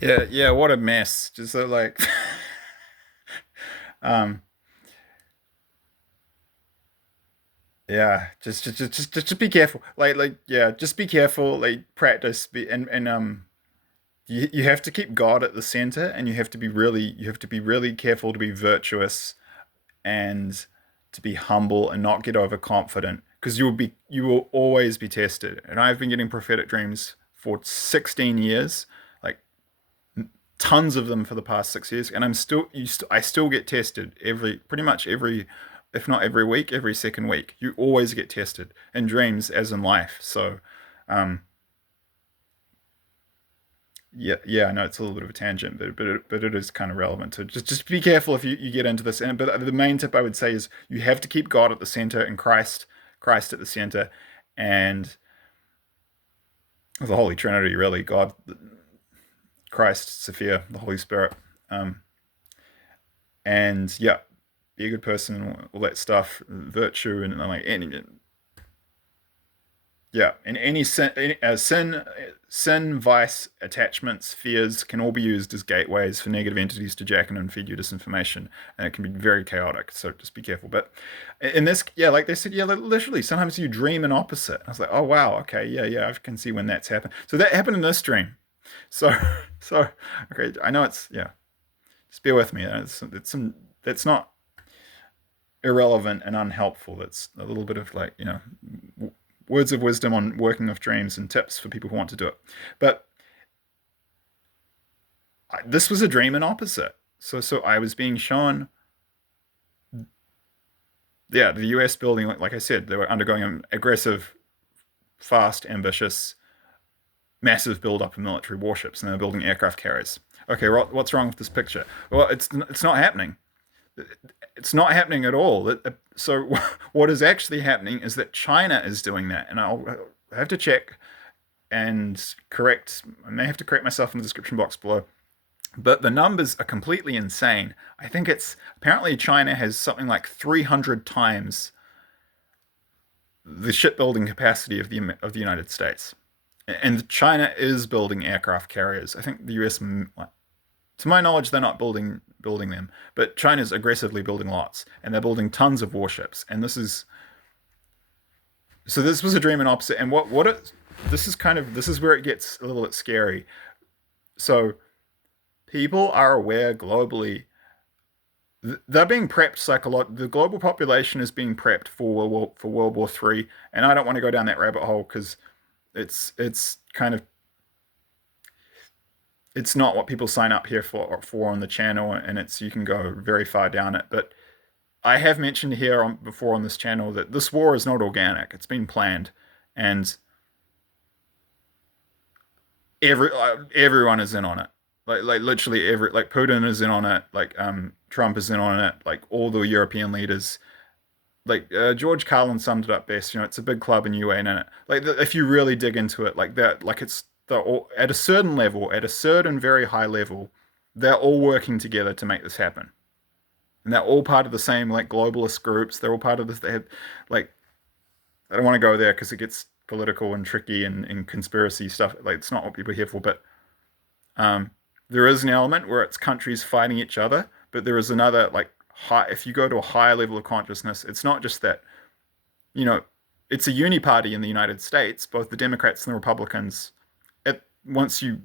Yeah, what a mess. Just so like, um, yeah, just be careful. Yeah, just be careful. Like, practice. And you have to keep God at the center, and you have to be really careful to be virtuous and to be humble and not get overconfident because you will always be tested. And I've been getting prophetic dreams for 16 years, like tons of them for the past 6 years, and I still get tested pretty much every, if not every week, every second week. You always get tested in dreams as in life. So, um, yeah, I know it's a little bit of a tangent, but it is kind of relevant to just be careful if you get into this. And but the main tip I would say is you have to keep God at the center and Christ at the center, and the Holy Trinity, really, God, Christ, Sophia, the Holy Spirit. Um, and yeah, be a good person, all that stuff, virtue, and like any, yeah, and any sin, vice, attachments, fears can all be used as gateways for negative entities to jack in and feed you disinformation, and it can be very chaotic. So just be careful. But in this, yeah, like they said, yeah, literally, sometimes you dream an opposite. I was like, oh wow, okay, yeah, I can see when that's happened. So that happened in this dream. So, so okay, I know it's yeah. Just bear with me. That's not irrelevant and unhelpful. That's a little bit of like, words of wisdom on working with dreams and tips for people who want to do it. But this was a dream in opposite. So I was being shown, yeah, the US building, like I said, they were undergoing an aggressive, fast, ambitious, massive build-up of military warships, and they were building aircraft carriers. Okay, what's wrong with this picture? Well, it's not happening. It's not happening at all. So what is actually happening is that China is doing that, and I'll have to check and correct. I may have to correct myself in the description box below. But the numbers are completely insane. I think it's apparently China has something like 300 times the shipbuilding capacity of the United States, and China is building aircraft carriers. I think the U.S. To my knowledge, they're not building them, but China's aggressively building lots, and they're building tons of warships. And this was a dream and opposite. And this is where it gets a little bit scary. So people are aware globally. They're being prepped psychologically. The global population is being prepped for World War III, and I don't want to go down that rabbit hole because it's kind of it's not what people sign up here for on the channel, and it's you can go very far down it. But I have mentioned here before on this channel that this war is not organic; it's been planned, and everyone is in on it. Like literally like Putin is in on it. Like Trump is in on it. Like all the European leaders. Like George Carlin summed it up best. It's a big club and you ain't in it. Like if you really dig into it, like that, like it's at a certain level, at a certain very high level, they're all working together to make this happen, and they're all part of the same like globalist groups. They're all part of this. They have like I don't want to go there because it gets political and tricky and conspiracy stuff. Like it's not what people are here for, but um, there is an element where it's countries fighting each other, but there is another like high. If you go to a higher level of consciousness, it's not just that you know, it's a uni party in the United States, both the Democrats and the Republicans. Once you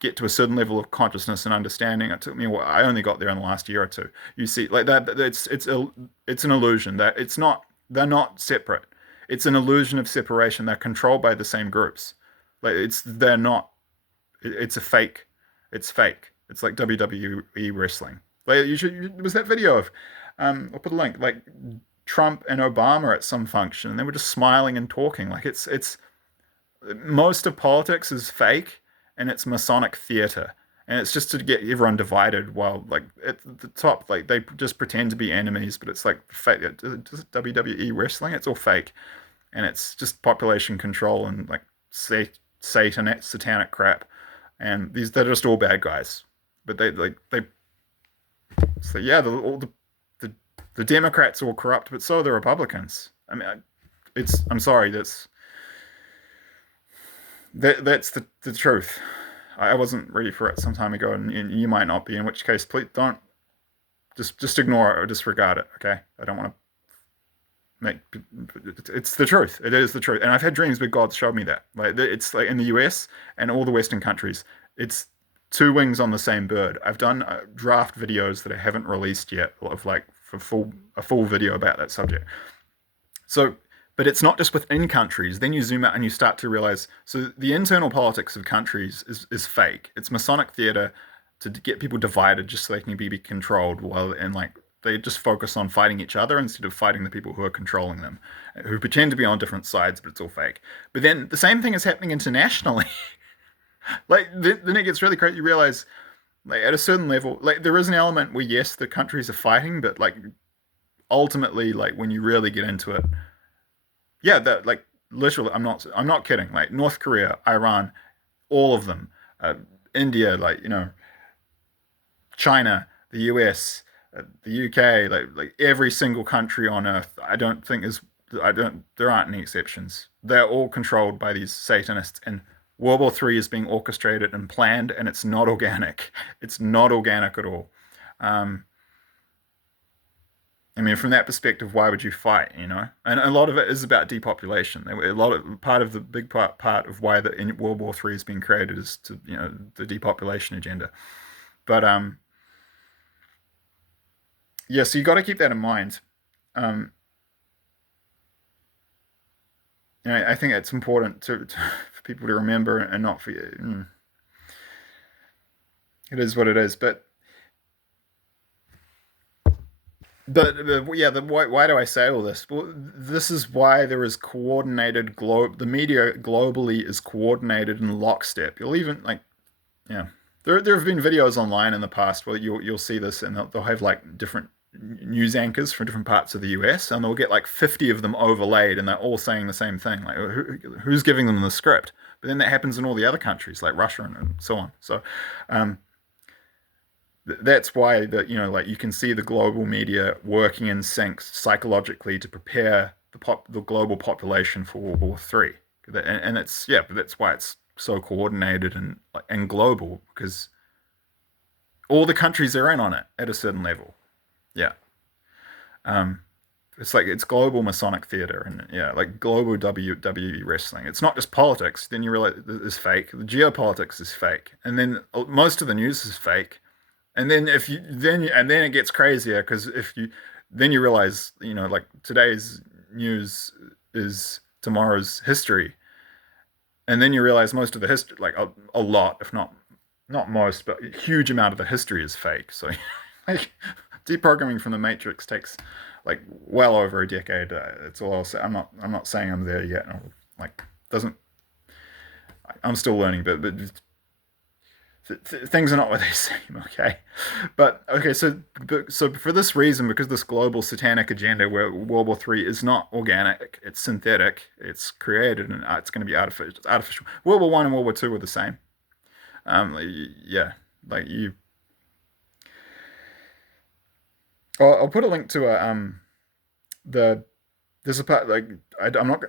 get to a certain level of consciousness and understanding, it took me. I only got there in the last year or two. You see, like that. It's an illusion that it's not. They're not separate. It's an illusion of separation. They're controlled by the same groups. Like they're not. It's a fake. It's fake. It's like WWE Wrestling. Like there was that video of. I'll put a link. Like Trump and Obama at some function, and they were just smiling and talking. Like it's most of politics is fake, and it's masonic theater, and it's just to get everyone divided. While like at the top, like they just pretend to be enemies, but it's like fake. WWE wrestling, it's all fake, and it's just population control and like satanic crap. And they're just all bad guys, but they so yeah, the the Democrats are all corrupt, but so are the Republicans. I mean, I'm sorry, that's the truth. I wasn't ready for it some time ago, and you might not be. In which case, please don't just ignore it or disregard it. Okay, I don't want to make it's the truth. It is the truth, and I've had dreams where God showed me that. Like it's like in the US and all the Western countries, it's two wings on the same bird. I've done draft videos that I haven't released yet of like for full a full video about that subject. So, but it's not just within countries. Then you zoom out and you start to realize. So the internal politics of countries is fake. It's Masonic theater to get people divided just so they can be controlled. While and like they just focus on fighting each other instead of fighting the people who are controlling them, who pretend to be on different sides, but it's all fake. But then the same thing is happening internationally. Like then it gets really crazy. You realize like at a certain level, like there is an element where yes, the countries are fighting, but like ultimately, like when you really get into it, yeah, that like literally, I'm not kidding. Like North Korea, Iran, all of them, uh, India, like China, the US, the UK, like every single country on earth. I don't there aren't any exceptions. They're all controlled by these Satanists, and World War III is being orchestrated and planned, and it's not organic. It's not organic at all. Um, I mean, from that perspective, why would you fight? And a lot of it is about depopulation. A lot of part of the big part of why the in World War III has been created is to the depopulation agenda. But yeah, so you got to keep that in mind. Um, I think it's important for people to remember and not forget. It is what it is. But yeah, why do I say all this? Well, this is why there is coordinated the media globally is coordinated in lockstep. You'll even like yeah. There have been videos online in the past where you'll see this and they'll have like different news anchors from different parts of the US and they'll get like 50 of them overlaid and they're all saying the same thing. Like who's giving them the script? But then that happens in all the other countries like Russia and so on. So um, that's why like you can see the global media working in sync psychologically to prepare the global population for World War III. And it's yeah, but that's why it's so coordinated and global because all the countries are in on it at a certain level. Yeah. Um, it's like it's global Masonic theater and yeah, like global WWE Wrestling. It's not just politics. Then you realize it's fake. The geopolitics is fake, and then most of the news is fake. And then if you then it gets crazier because if you then you realize like today's news is tomorrow's history, and then you realize most of the history, like a lot, if not most, but a huge amount of the history is fake. So like deprogramming from the Matrix takes like well over a decade. It's all I'll say. I'm not saying I'm there yet. Like doesn't I'm still learning, but things are not what they seem. Okay, but okay. So for this reason, because this global satanic agenda, where World War III is not organic, it's synthetic, it's created, and it's going to be artificial. It's artificial. World War One and World War II were the same. Like, yeah, like you. I'll put a link to the there's a part like I'm not.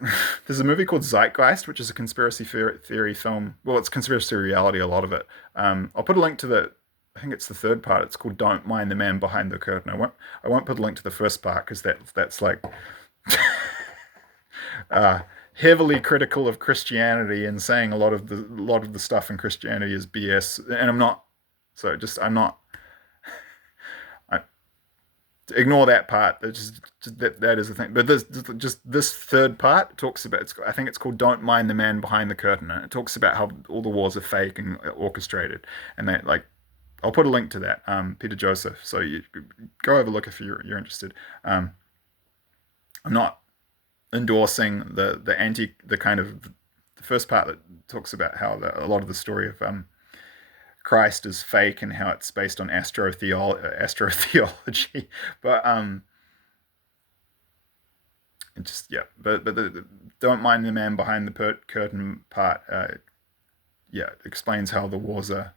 There's a movie called Zeitgeist, which is a conspiracy theory film. Well, it's conspiracy reality, a lot of it. I'll put a link to the. I think it's the third part. It's called "Don't Mind the Man Behind the Curtain." I won't put a link to the first part because that's like uh, heavily critical of Christianity and saying a lot of the stuff in Christianity is BS. And I'm not. So just I'm not. I, ignore that part. That is the thing. But this third part talks about. I think it's called "Don't Mind the Man Behind the Curtain," and it talks about how all the wars are fake and orchestrated, and that like I'll put a link to that. Peter Joseph. So you go have a look if you're interested. Um, I'm not endorsing the kind of the first part that talks about how a lot of the story of Christ is fake and how it's based on astrotheology. But it just yeah, but don't mind the man behind the curtain part. Yeah, explains how the wars are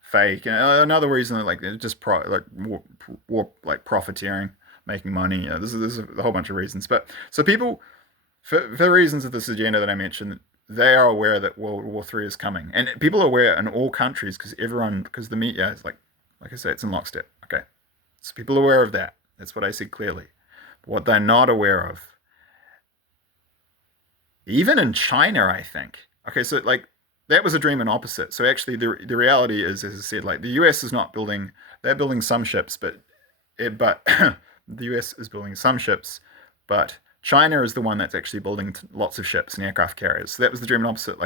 fake. And another reason that like just like war like profiteering, making money. There's a whole bunch of reasons. But so people for reasons of this agenda that I mentioned, they are aware that World War III is coming, and people are aware in all countries because the media is like I say, it's in lockstep. Okay, so people are aware of that. That's what I said clearly. But what they're not aware of, even in China, I think. Okay, so like that was a dream and opposite. So actually, the reality is, as I said, like the U.S. is not building. They're building some ships, but the U.S. is building some ships, but China is the one that's actually building lots of ships and aircraft carriers. So that was the dream and opposite.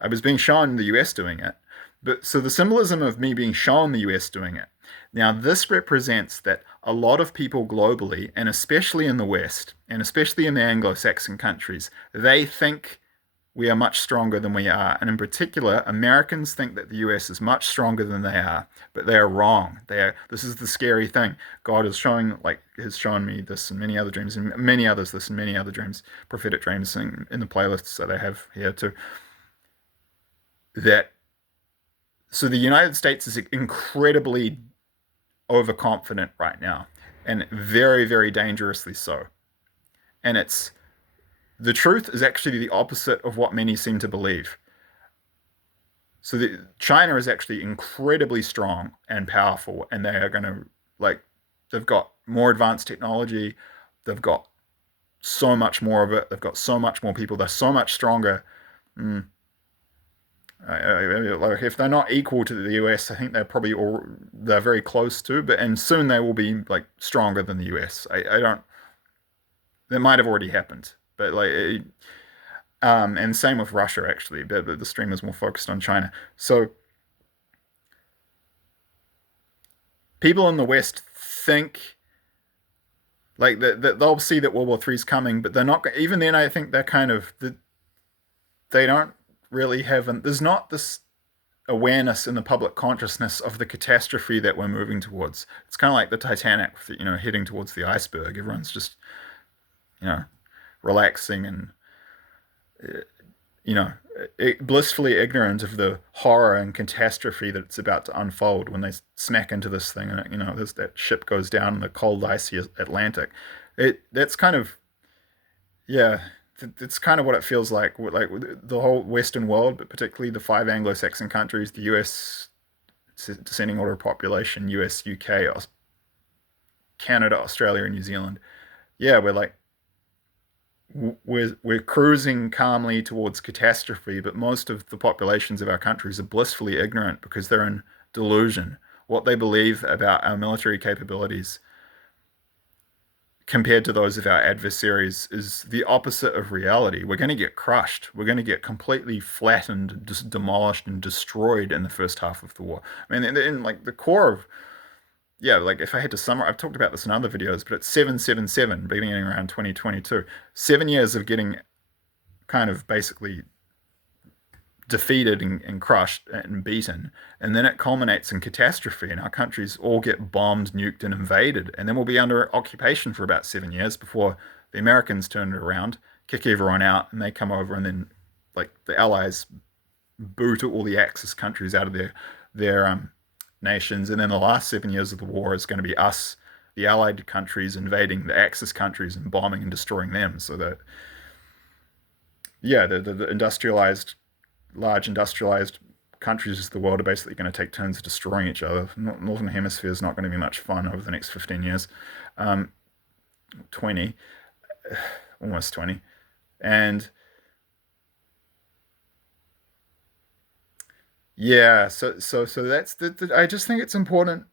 I was being shown the U.S. doing it, but so the symbolism of me being shown the U.S. doing it. Now this represents that a lot of people globally, and especially in the West, and especially in the Anglo-Saxon countries, they think we are much stronger than we are. And in particular, Americans think that the US is much stronger than they are, but they are wrong. This is the scary thing. God is showing, has shown me this in many other dreams, and many others this in many other dreams, prophetic dreams in the playlists that I have here too. That so the United States is incredibly overconfident right now, and very, very dangerously so. And the truth is actually the opposite of what many seem to believe. So China is actually incredibly strong and powerful, and they are going to like they've got more advanced technology, they've got so much more of it, they've got so much more people, they're so much stronger. Mm. Like if they're not equal to the US, I think they're very close to, and soon they will be like stronger than the US. I don't. That might have already happened, but and same with Russia actually, but the stream is more focused on China. So people in the West think that they'll see that World War III is coming, but they're not. Even then, I think they're they don't really have. There's not this awareness in the public consciousness of the catastrophe that we're moving towards. It's kind of like the Titanic, heading towards the iceberg. Everyone's just, you know, relaxing and, uh, blissfully ignorant of the horror and catastrophe that's about to unfold when they smack into this thing and, that ship goes down in the cold, icy Atlantic. That's kind of, yeah, it's kind of what it feels like, the whole Western world, but particularly the five Anglo-Saxon countries, the US, descending order of population, US, UK, Canada, Australia, and New Zealand. Yeah, we're cruising calmly towards catastrophe, but most of the populations of our countries are blissfully ignorant because they're in delusion. What they believe about our military capabilities compared to those of our adversaries is the opposite of reality. We're going to get crushed. We're going to get completely flattened, just demolished, and destroyed in the first half of the war. I mean, in like the core of, yeah, like if I had to summarize, I've talked about this in other videos, but it's 777 beginning around 2022. 7 years of getting kind of basically defeated and crushed and beaten, and then it culminates in catastrophe, and our countries all get bombed, nuked, and invaded, and then we'll be under occupation for about 7 years before the Americans turn it around, kick everyone out, and they come over, and then like the Allies boot all the Axis countries out of their nations, and then the last 7 years of the war is going to be us, the Allied countries, invading the Axis countries and bombing and destroying them. So that, yeah, the industrialized, large industrialized countries of the world are basically going to take turns destroying each other. Northern Hemisphere is not going to be much fun over the next 15 years. 20, almost 20. And yeah, so that's I just think it's important.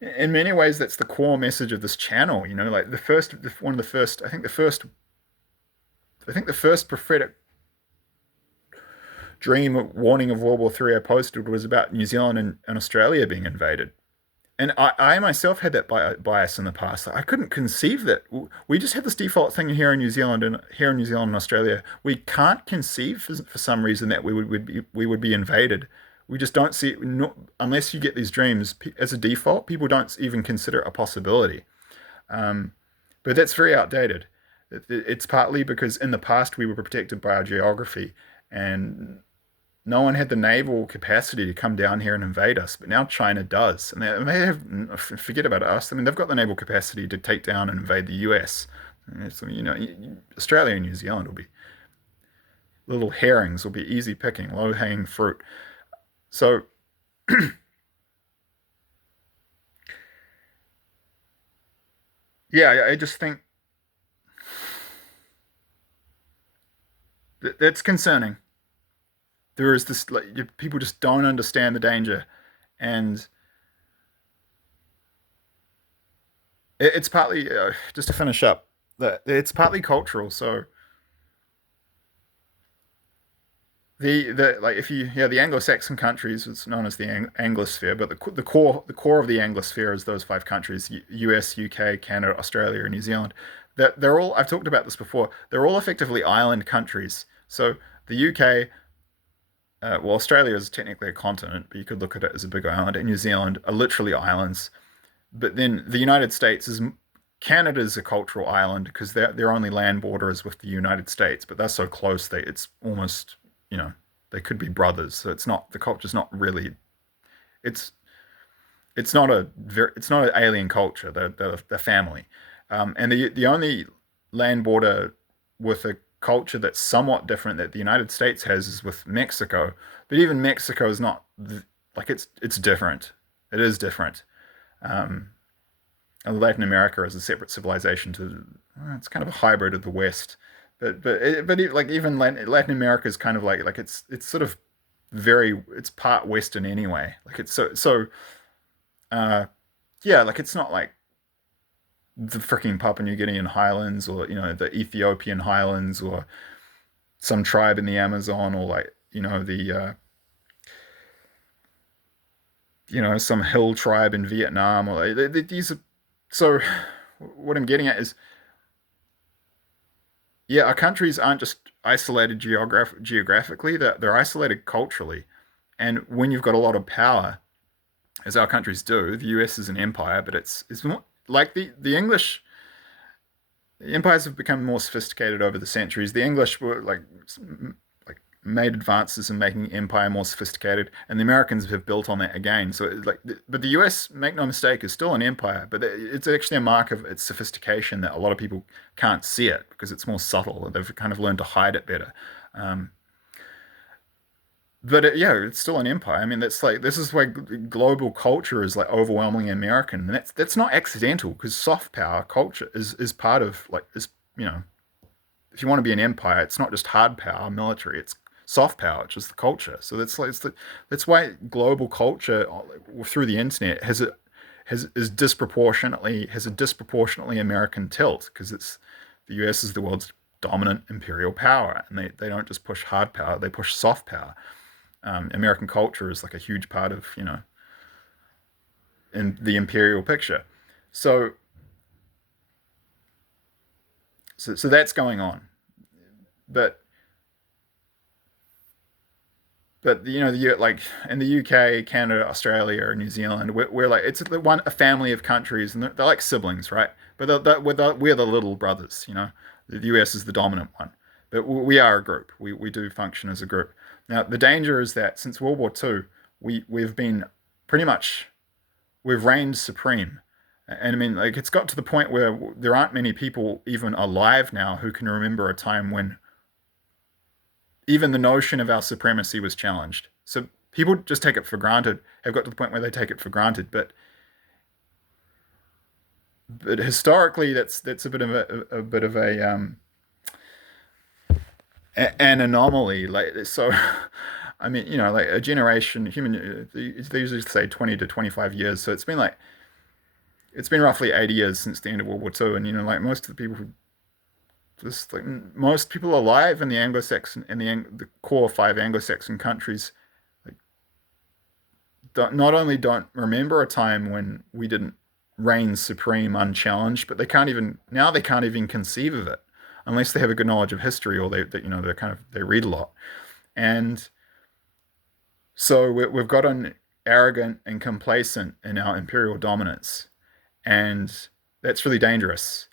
In many ways, that's the core message of this channel. Like one of the first, I think the first prophetic dream warning of World War III I posted was about New Zealand and Australia being invaded. And I myself had that bias in the past. I couldn't conceive that. We just have this default thing here in New Zealand and Australia. We can't conceive for some reason that we would be invaded. We just don't see it, no, unless you get these dreams as a default. People don't even consider it a possibility. Um, but that's very outdated. It's partly because in the past we were protected by our geography, and no one had the naval capacity to come down here and invade us. But now China does, and they have, forget about us. I mean, they've got the naval capacity to take down and invade the US. So, Australia and New Zealand will be little herrings, will be easy picking, low hanging fruit. So, yeah, I just think that's concerning. There is this, like, people just don't understand the danger. And it's partly, just to finish up, that it's partly cultural. So, the like if you yeah the Anglo-Saxon countries, it's known as the Anglosphere, but the core of the Anglosphere is those five countries: US, UK, Canada, Australia, and New Zealand. That they're all, I've talked about this before. They're all effectively island countries. So the UK, well, Australia is technically a continent, but you could look at it as a big island, and New Zealand are literally islands. But then the United States is Canada's a cultural island because their only land border is with the United States, but they're so close that it's almost, you know, they could be brothers. So it's not, the culture's not really, it's it's not an alien culture. They're family, and the only land border with a culture that's somewhat different that the United States has is with Mexico. But even Mexico is not like it's different. It is different. Um, and Latin America is a separate civilization to, it's kind of a hybrid of the West. Like even Latin America is kind of like it's sort of it's part Western anyway. Like it's uh yeah, like it's not like the freaking Papua New Guinean highlands, or the Ethiopian highlands, or some tribe in the Amazon, or like the some hill tribe in Vietnam, or like, these are, so what I'm getting at is, yeah, our countries aren't just isolated geographically, they're isolated culturally. And when you've got a lot of power, as our countries do, the US is an empire, but it's more like the English empires have become more sophisticated over the centuries. The English were like made advances in making empire more sophisticated, and the Americans have built on that again. So but the US, make no mistake, is still an empire, but it's actually a mark of its sophistication that a lot of people can't see it because it's more subtle. They've kind of learned to hide it better. Um, but yeah, it's still an empire. I mean, that's like, this is why global culture is like overwhelmingly American, and that's not accidental, because soft power culture is part of, like, is, you know if you want to be an empire, it's not just hard power, military. It's soft power, which is the culture. So that's why global culture, through the internet, has a disproportionately American tilt, because it's the US is the world's dominant imperial power, and they don't just push hard power; they push soft power. American culture is like a huge part of, in the imperial picture. So so that's going on. But like in the UK, Canada, Australia, or New Zealand, we're like, it's a family of countries, and they're like siblings, right? But we're the little brothers, The US is the dominant one, but we are a group. We do function as a group. Now the danger is that since World War II, we've been pretty much we've reigned supreme. And I mean, like, it's got to the point where there aren't many people even alive now who can remember a time when even the notion of our supremacy was challenged. So people just take it for granted, have got to the point where they take it for granted. But historically, that's a bit of an anomaly. Like, so, I mean, like a generation, they usually say 20 to 25 years. So it's been roughly 80 years since the end of World War II, and like most of the people who just like most people alive in the Anglo-Saxon, in the core five Anglo-Saxon countries, like, not only don't remember a time when we didn't reign supreme unchallenged, but they can't even conceive of it unless they have a good knowledge of history, or they're kind of, they read a lot. And so we've gotten arrogant and complacent in our imperial dominance, and that's really dangerous.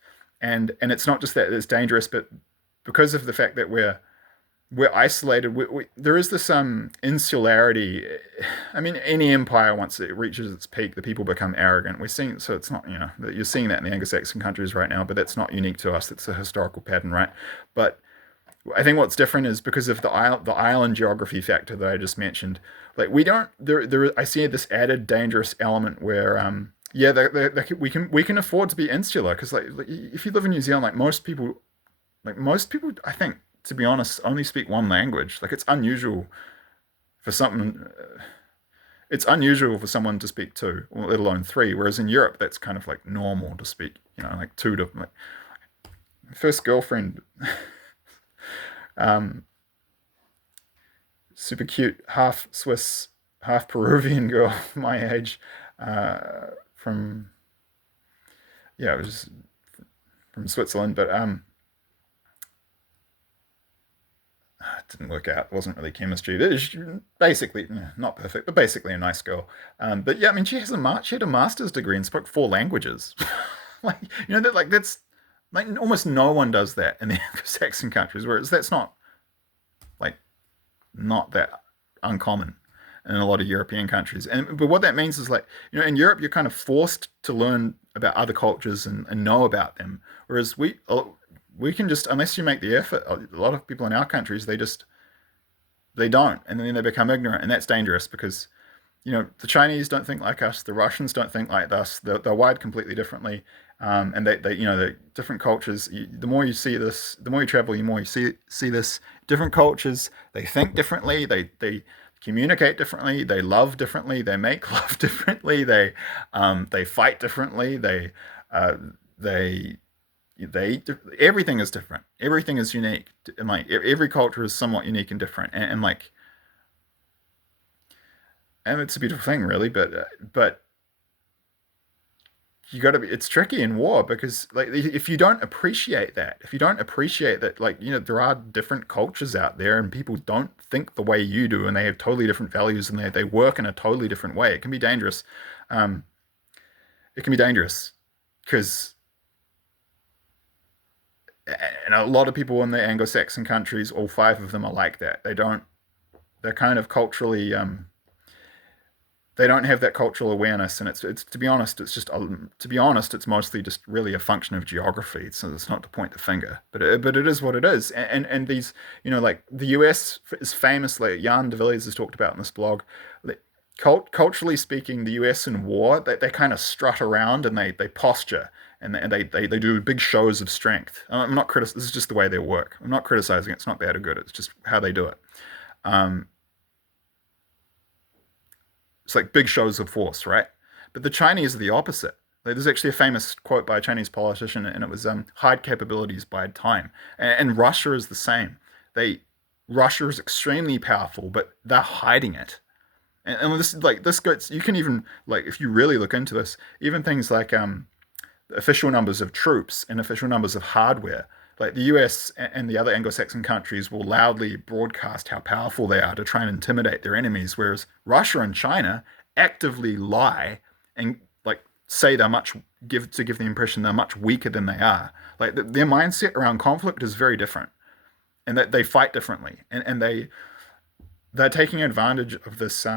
And it's not just that it's dangerous, but because of the fact that we're isolated. There is this insularity. I mean, any empire once it reaches its peak, the people become arrogant. We're seeing so it's not you're seeing that in the Anglo-Saxon countries right now, but that's not unique to us. It's a historical pattern, right? But I think what's different is because of the island geography factor that I just mentioned. Like we don't there I see this added dangerous element where yeah we can afford to be insular because like if you live in New Zealand like most people I think to be honest only speak one language. Like for something it's unusual for someone to speak two, let alone three. Whereas in Europe, that's kind of like normal to speak, like two to like first girlfriend, um, super cute, half Swiss, half Peruvian girl my age, from yeah, it was from Switzerland, but it didn't work out. It wasn't really chemistry. But basically, not perfect, but basically a nice girl. But yeah, I mean, she had a master's degree and spoke four languages. Like that's like almost no one does that in the Anglo-Saxon countries, whereas that's like not that uncommon in a lot of European countries. And but what that means is like in Europe you're kind of forced to learn about other cultures and know about them, whereas we can just unless you make the effort. A lot of people in our countries they don't, and then they become ignorant, and that's dangerous because the Chinese don't think like us, the Russians don't think like us. They're wired completely differently, and they the different cultures. The more you see this, the more you travel, the more you see this. Different cultures, they think differently. They communicate differently. They love differently. They make love differently. They fight differently. Uh, they they everything is different. Everything is unique, and like every culture is somewhat unique and different, and like and it's a beautiful thing, really. But you got to be. It's tricky in war because like if you don't appreciate that, if you don't appreciate that, like there are different cultures out there, and people don't think the way you do, and they have totally different values, and they work in a totally different way. It can be dangerous. Um, it can be dangerous because and a lot of people in the Anglo-Saxon countries, all five of them are like that. They don't. They're kind of culturally they don't have that cultural awareness, and it's to be honest, it's mostly just really a function of geography. So it's not to point the finger, but it is what it is. And these, like the US is famous, like Jan de Villiers has talked about in this blog. Like, culturally speaking, the US in war, they kind of strut around and they posture and they do big shows of strength. I'm not critic. This is just the way they work. I'm not criticizing it. It's not bad or good. It's just how they do it. Um, It's like big shows of force, right? But the Chinese are the opposite. Like, there's actually a famous quote by a Chinese politician, and it was "hide capabilities, bide time." And Russia is the same. They Russia is extremely powerful, but they're hiding it. And this goes. You can even like if you really look into this, even things like official numbers of troops and official numbers of hardware. Like the US and the other Anglo-Saxon countries will loudly broadcast how powerful they are to try and intimidate their enemies, whereas Russia and China actively lie and like say they're much give the impression they're much weaker than they are. Like their mindset around conflict is very different, and that they fight differently, and they're taking advantage of this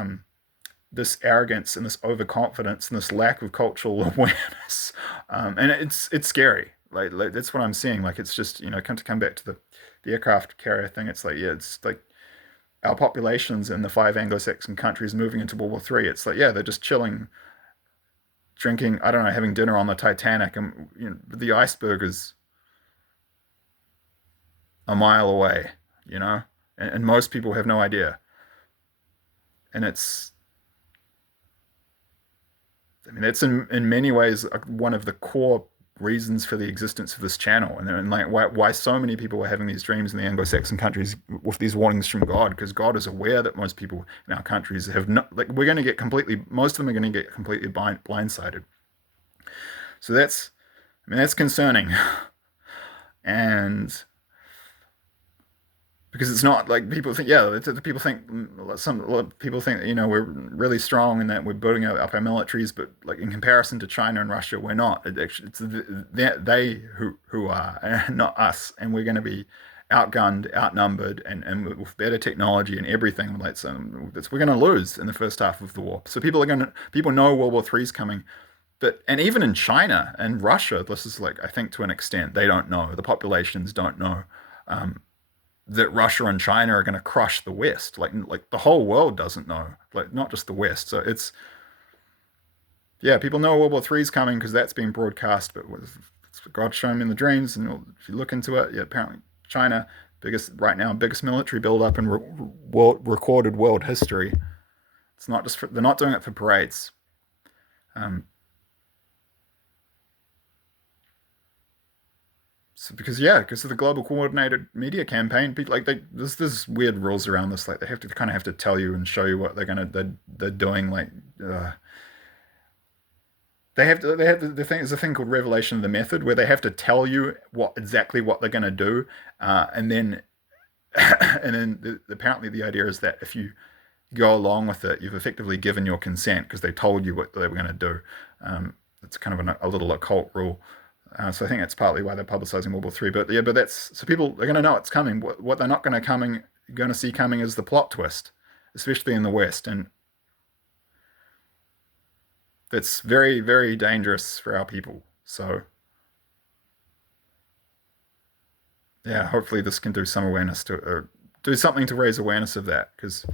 arrogance and this overconfidence and this lack of cultural awareness, and it's scary. Like that's what I'm seeing. Like it's just come back to the aircraft carrier thing. It's like it's like our populations in the five Anglo-Saxon countries moving into World War III. It's like they're just chilling, drinking. I don't know, having dinner on the Titanic, and the iceberg is a mile away. And most people have no idea. And that's in many ways one of the core reasons for the existence of this channel, and like why so many people are having these dreams in the Anglo-Saxon countries with these warnings from God, because God is aware that most people in our countries have not, like we're going to get completely, most of them are going to get completely blindsided. So that's concerning. And because it's not like people think. People think some a lot of people think that we're really strong and that we're building up our militaries, but like in comparison to China and Russia, we're not. It's they who are, and not us, and we're going to be outgunned, outnumbered, and with better technology and everything. Like, so we're going to lose in the first half of the war. So people know World War III is coming. But and even in China and Russia, this is like I think to an extent they don't know. The populations don't know um, that Russia and China are going to crush the West. Like the whole world doesn't know. Like not just the West. So it's yeah, people know World War III is coming because that's being broadcast. But it's what God's showing me in the dreams, and if you look into it, yeah, apparently China biggest right now biggest military buildup in recorded world history. It's not just they're not doing it for parades. Um, So because yeah, because of the global coordinated media campaign, people like there's weird rules around this. Like they have to kind of have to tell you and show you what they're doing. Like uh, they have the thing is a thing called revelation of the method where they have to tell you what they're gonna do, and then apparently the idea is that if you go along with it, you've effectively given your consent because they told you what they were gonna do. It's kind of a little occult rule. So I think that's partly why they're publicizing World War III. But yeah, but that's so people are going to know it's coming. What they're not going to see coming is the plot twist, especially in the West, and that's very very dangerous for our people. So yeah, hopefully this can do some awareness to or do something to raise awareness of that because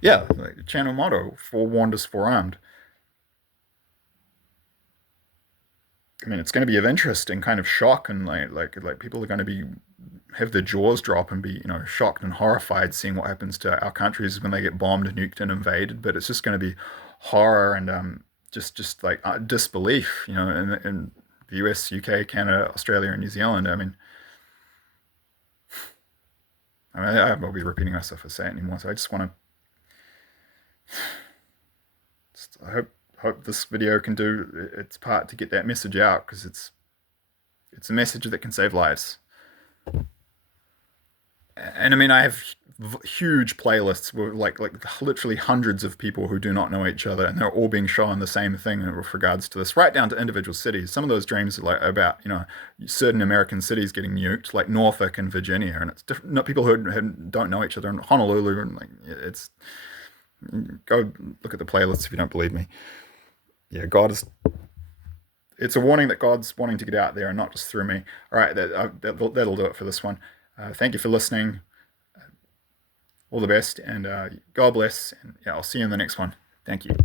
yeah, like channel motto: forewarned is forearmed. I mean, it's going to be of interest and kind of shock, and like people are going to be have their jaws drop and be shocked and horrified seeing what happens to our countries when they get bombed, nuked, and invaded. But it's just going to be horror and just like disbelief, in the U.S., UK, Canada, Australia, and New Zealand. I won't be repeating myself if I say it anymore. So I just want to. I hope this video can do its part to get that message out because it's a message that can save lives. And I mean, I have huge playlists with like literally hundreds of people who do not know each other, and they're all being shown the same thing with regards to this, right down to individual cities. Some of those dreams are like about certain American cities getting nuked, like Norfolk and Virginia, and it's different. Not people who don't know each other in Honolulu, and like it's go look at the playlists if you don't believe me. Yeah, God is. It's a warning that God's wanting to get out there and not just through me. All right, that'll do it for this one. Thank you for listening. All the best, and God bless. And yeah, I'll see you in the next one. Thank you.